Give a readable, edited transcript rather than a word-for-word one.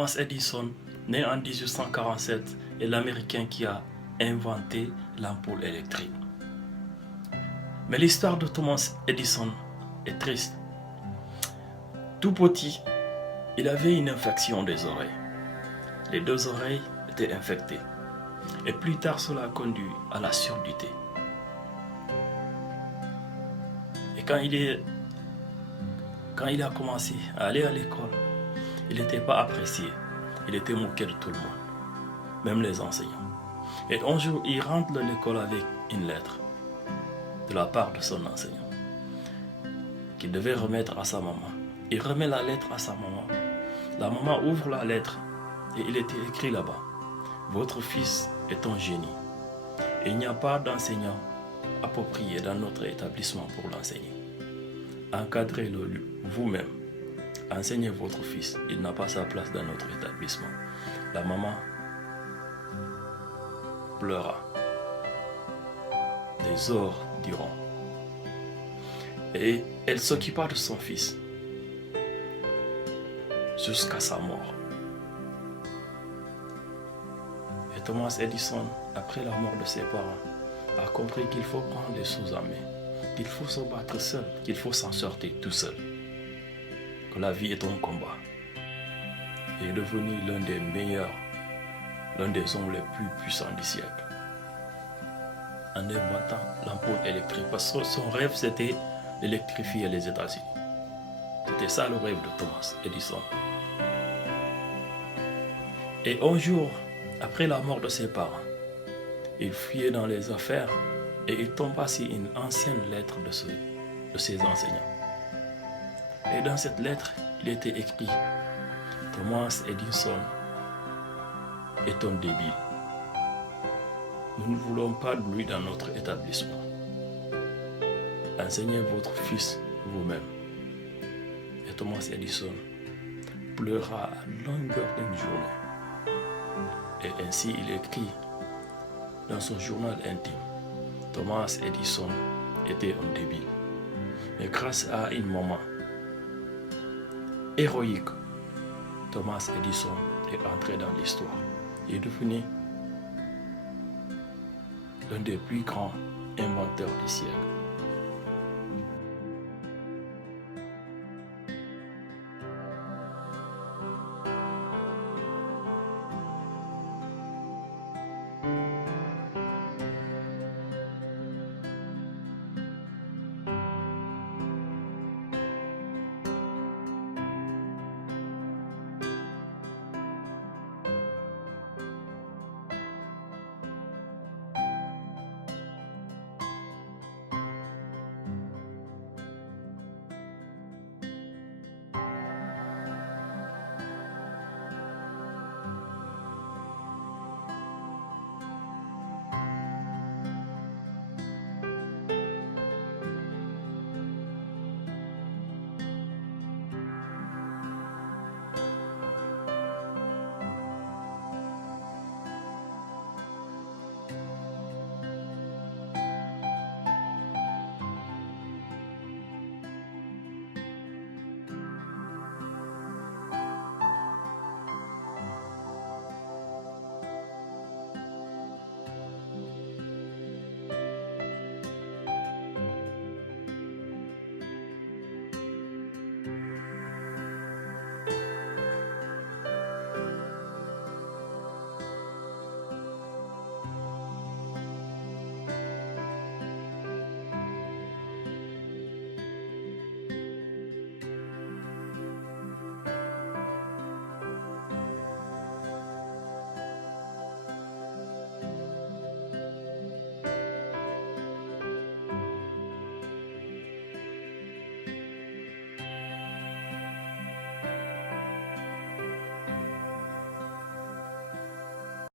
Thomas Edison, né en 1847, est l'Américain qui a inventé l'ampoule électrique. Mais l'histoire de Thomas Edison est triste. Tout petit, il avait une infection des oreilles. Les deux oreilles étaient infectées. Et plus tard, cela a conduit à la surdité. Et quand il a commencé à aller à l'école, il n'était pas apprécié. Il était moqué de tout le monde, même les enseignants. Et un jour, il rentre de l'école avec une lettre de la part de son enseignant qu'il devait remettre à sa maman. Il remet la lettre à sa maman. La maman ouvre la lettre et il était écrit là-bas: votre fils est un génie. Et il n'y a pas d'enseignant approprié dans notre établissement pour l'enseigner. Encadrez-le vous-même. Enseignez votre fils. Il n'a pas sa place dans notre établissement. La maman pleura des heures durant. Et elle s'occupa de son fils jusqu'à sa mort. Et Thomas Edison, après la mort de ses parents, a compris qu'il faut prendre les choses en main, qu'il faut se battre seul, qu'il faut s'en sortir tout seul, que la vie est un combat. Il est devenu l'un des meilleurs, l'un des hommes les plus puissants du siècle, en inventant l'ampoule électrique, parce que son rêve c'était d'électrifier les États-Unis. C'était ça le rêve de Thomas Edison. Et un jour, après la mort de ses parents, il fouillait dans les affaires et il tomba sur une ancienne lettre de ses enseignants. Et dans cette lettre, il était écrit: Thomas Edison est un débile. Nous ne voulons pas de lui dans notre établissement. Enseignez votre fils vous-même. Et Thomas Edison pleura à longueur d'une journée. Et ainsi il écrit dans son journal intime: Thomas Edison était un débile. Mais grâce à une maman héroïque, Thomas Edison est entré dans l'histoire. Il est devenu l'un des plus grands inventeurs du siècle.